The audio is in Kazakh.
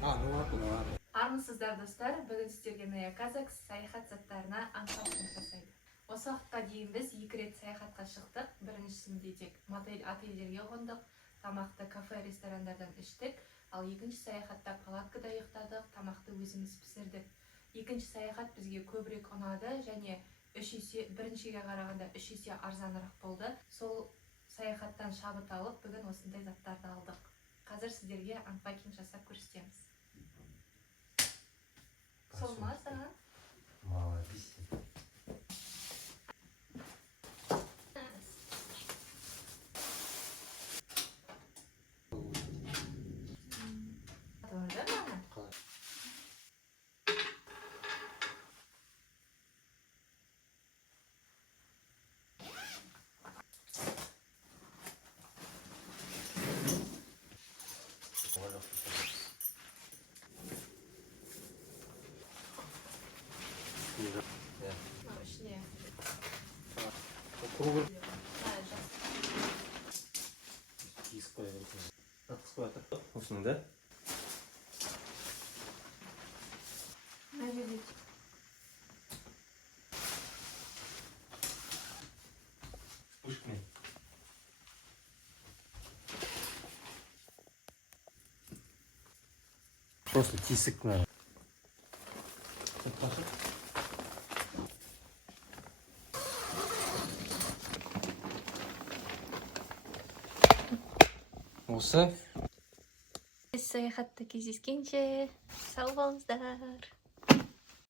Армысыздар достар, бүгін сіздерге Naya Kazakh саяхат заттарына анпакинг жасайды. Осы уақытқа дейін біз 2 рет саяхатқа шықтық. Біріншісінде тек мотель отельдерге қондық, тамақты кафе ресторандардан іштік, ал екінші саяхатта палаткада ұйықтадық, тамақты өзіміз пісірдік. Екінші саяхат бізге көбірек ұнады және біріншіге қарағанда 3 есе арзанырақ болды. Сол саяхаттан шабыт алып, бүгін осындай заттарды алдық. Қазір сіздерге анпакинг жасап көрсетеміз. Солмаз, а? Молодец. Осының да? Вспышками. Просто тисік надо. Осы. Саяхатта кездескенше сау болыңыздар.